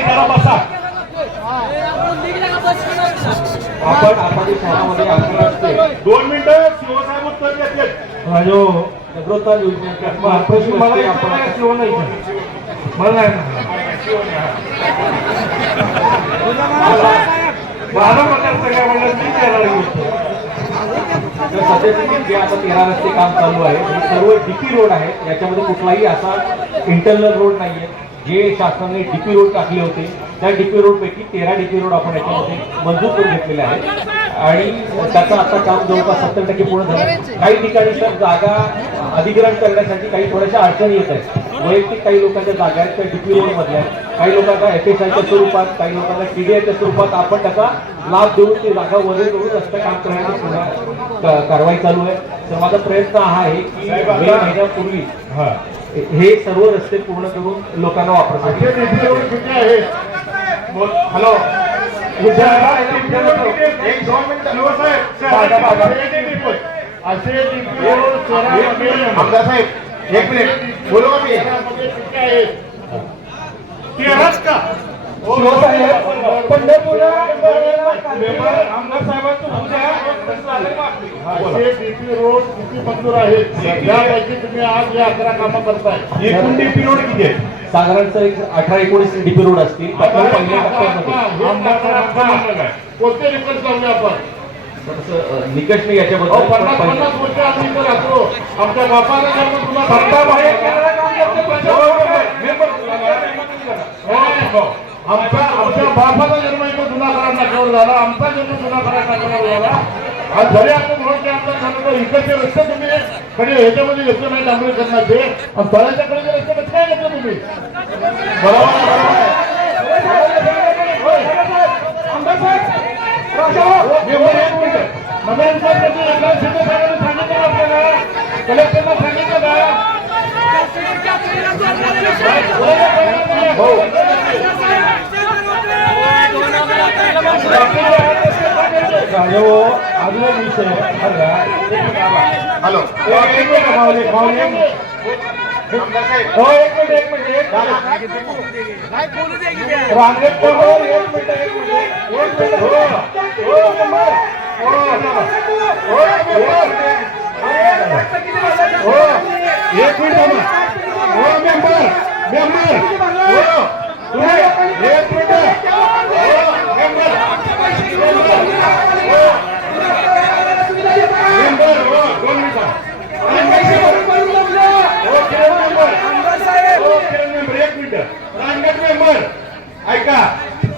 करा बसा आपण आपण शहरामध्ये दोन मिनिटं शिवसाहेब उत्तर देते जो नगरोत्थान योजनेच्या प्रश्न मला का शिव नाही? मला नाही प्रकार सगळ्या म्हणलं मी सध्याचे जे आता तेरा रस्ते काम चालू आहे सर्व डीपी रोड आहे याच्यामध्ये कुठलाही असा इंटरनल रोड नाहीये. जे शासनाने डीपी रोड टाकले होते त्या डीपी रोड पैकी तेरा डीपी रोड आपण याच्यामध्ये मंजूर करून घेतलेले आहेत. आणि त्याचं आता काम जवळपास सत्तर टक्के पूर्ण झालं. काही ठिकाणी तर जागा अधिग्रहण करण्यासाठी काही थोड्याशा अडचणी येत आहेत. वैयक्तिक काही लोकांच्या जागा आहेत त्या डीपी रोड मधल्या आहेत. काही लोकांना एफ एस आयच्या स्वरूपात काही लोकांना टीडीआयच्या स्वरूपात आपण त्याचा लाभ देऊन ती जागा वरील करून रस्ते काम करण्याची कारवाई चालू आहे. तर माझा प्रयत्न हा आहे की मे महिन्यापूर्वी हा. हे सर्व रस्ते पूर्ण करून लोकांना वापरण्यासाठी असे शहरामध्ये आमदार साहेब एक मिनिट. बोलू का मी? तेराच का? शिवसाहेब, पंढरपूरला असे डीपी रोड किती मंजूर आहेत. यापैकी तुम्ही आज या अकरा कामं करताय. एकूण डीपी रोड किती आहेत? साधारणतः एक अठरा एकोणीस डीपी रोड असतील. कोणते निकष लावले आपण? निकष मी याच्याबद्दल. पण पन्नास. पन्नास वर्ष आम्ही इथं राहतो आमच्या बापाला जन्म तुला सत्ता बाहेर आमचा आमच्या आमच्या बापाचा जन्म इथं जुना करा झाला आमचा जन्म जुना करा झाला आज जरी आपण म्हणून आमचा झालं तर इकडचे रस्ते तुम्ही कडे ह्याच्यामध्ये घेतले नाही डांबरीकरणाचे आणि तळ्याच्या कडे रस्ते कसे काय घेतले तुम्ही बरोबर आहे, बरोबर आहे. होय. आमदार साहेब, मेंबर एक मिनिट. नगरपालिकेचे एकनाथ शिंदे साहेबांनी सांगितलं ना आपल्याला कलेक्टरला सांगितलं का अजून एक विषय हॅलो एक मिनिट माऊली, माऊली, एक मिनिट. आमदार साहेब हो, एक मिनिट, एक मिनिट, एक मिनिट. रांगेत बरोबर, एक मिनिट, एक मिनिट. एक मिनिट, हो. हो, मेंबर. हो, हो, मेंबर. हो, एक मिनिट थांबा. हो, मेंबर. मेंबर. हो. तुम्ही, एक मिनिट. हो, मेंबर. हो. मेंबर, हो, दोन मिनिटं. हो, किरण मेंबर. हो, किरण मेंबर, एक मिनिट. रांगेत मेंबर ऐका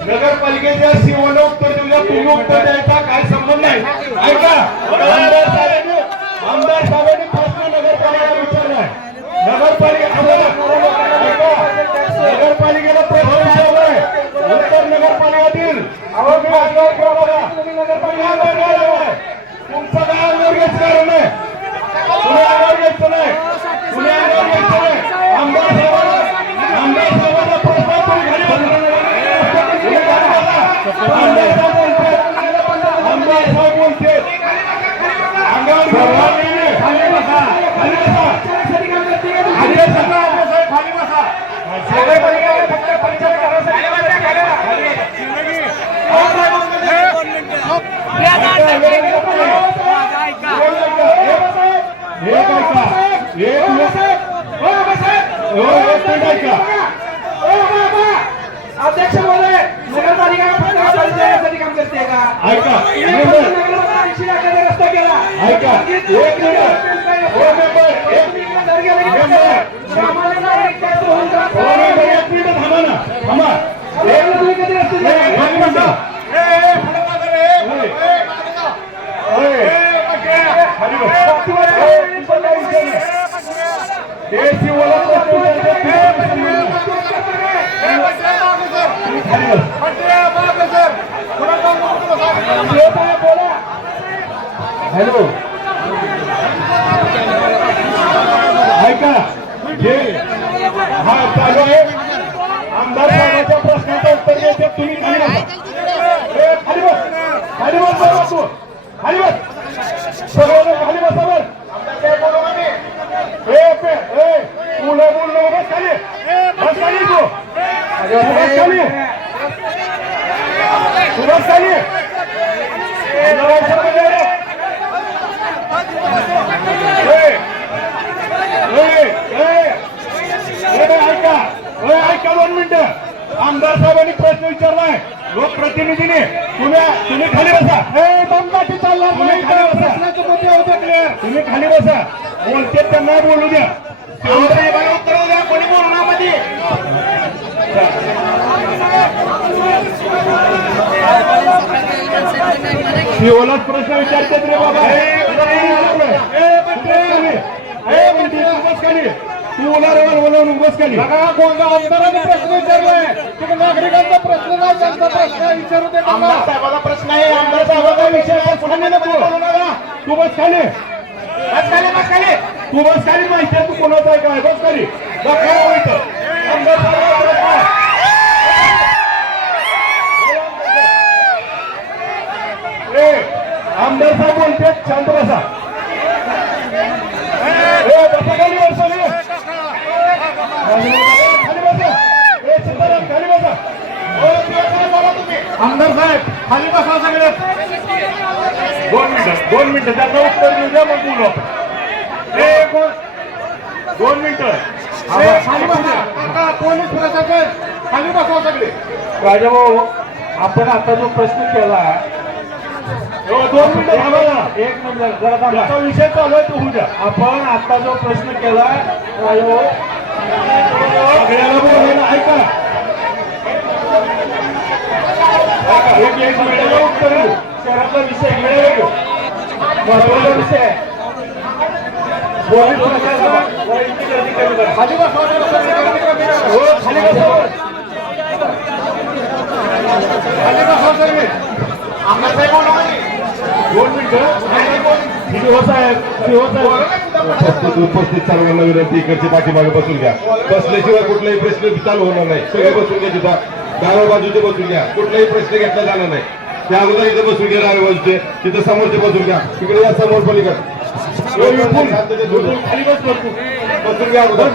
नगरपालिकेच्या सीओनं उत्तर देऊया तुम्ही उत्तर द्यायचा काय संबंध नाही. ऐका आमदार साहेबांनी आमदार साहेबांनी प्रश्न नगरपालिकेला विचारलाय. नगरपालिका नगरपालिकेला प्रश्न विचारलाय उत्तर नगरपालिका देईल अहो मी अंगावर किंवा बघा नगरपालिका अंगावर घ्यायला तुमचं काय अंगावर घ्यायचं कारण नाही तुम्ही अंगावर घ्यायचं नाही तुम्ही अंगावर घ्यायचं नाही आमदार साहेबांना आमदार साहेबांना प्रश्न तुम्ही खाली बसला. तुम्ही खाली बसा. आमदार साहेब बोलते आमदार साहेब बोलते अंगावर सर्वांनी खाली बसा खाली बसा खाली बसा आमदार साहेब खाली बसा नगरपालिकेला फक्त परिचय करायसाठी खाली बसा. एक ऐका एक मिनिट ऐका अध्यक्ष बोले नगरपालिका परिचयासाठी काम करते का? ऐका रस्ता केला. ऐका एक मिनिट हो मेंबर एक मेंबर सामान्य नागरिक त्याचं होऊन जात हो मेंबर एक मिनिट थांबा ना थांबा एक नगरपालिका कधी रस्ते दिले? एक मिनिट ओय. ओय. खाली बस. देशी ओला प्रश्न विचारतो, तुम्ही खाली बस. हॅलो ऐका जे हा चालू आहे आमदार साहेबांच्या प्रश्नाचं उत्तर द्यायचं तुम्ही खाली बसा ए, खाली बस खाली बस बघा तू खाली बस सगळं खाली बसावर ए पे ए मुलं बोल नको बस खाली बस खाली तू सुभाष खाली सुभाष खाली ए, ए, ए, ए, ऐका ए, ऐका दोन मिनिटं आमदार साहेबांनी प्रश्न विचारलाय. लोकप्रतिनिधीने तुम्ही तुम्ही खाली बसा. नाही. प्रश्नाचे मुद्दे होते क्लिअर तुम्ही खाली बसा. बोलते त्यांना बोलू द्या. उत्तर द्या. कोणी बोलणार मध्ये. शिवलाच प्रश्न विचारतात रे बाबा तू ओला रे बोलवून बस खाली आमदारांनी प्रश्न विचारलाय तुम्ही नागरिकांचा प्रश्न नाही त्यांचा प्रश्न विचारू दे आमदार साहेबाचा प्रश्न आहे आमदार साहेबाचा विषय. तू बस खाली. बस खाली बस खाली. तू बस खाली माहिती आहे तू कोणाचा आहे काय? बस खाली. हो इथं. आमदार. ए, आमदार साहेब बोलते शांत बसा ए, बसा खाली बसा रे. खाली बसा ए, सीताराम, खाली बसा ओ, सीताराम, बोला तुम्ही. आमदार साहेब खाली बसा सगळे. दोन मिनिटं दोन मिनिटं. त्यांना उत्तर देऊ द्या मग बोलू आपण. ए, कोण- दोन मिनिटं. खाली बसा. काका, पोलीस प्रशासन खाली बसा सगळे. राजाभाऊ आपण आता जो प्रश्न केला हो, दोन मिनिटं. एक मिनिट जरा थांबा. त्याचा विषय चालू आहे तो होऊ द्या. आपण आता जो प्रश्न केला राजाभाऊ सगळ्याला बोलायला ऐका, एक एक मिनिटाला शहरातला विषय महत्त्वाचा विषय आहे. पोलीस प्रशासन अधिकारी खाली बसा हो खाली बसा. खाली बसा दोन मिनिटं. साहेब साहेब. उपस्थित उपस्थित सर्वांना विनंती इकडची पाठीमागे बसून घ्या. बसल्याशिवाय कुठलाही प्रश्न चालू होणार नाही. सगळे बसून घ्या तिथं. डाव्या बाजूचे बसून घ्या. कुठलाही प्रश्न घेतला जाणार नाही. त्या अगोदर इथे बसून घ्या बाजूचे तिथं समोरचे बसून घ्या. तिकडे या समोर पलीकडे. खाली बस. बसून घ्या अगोदर.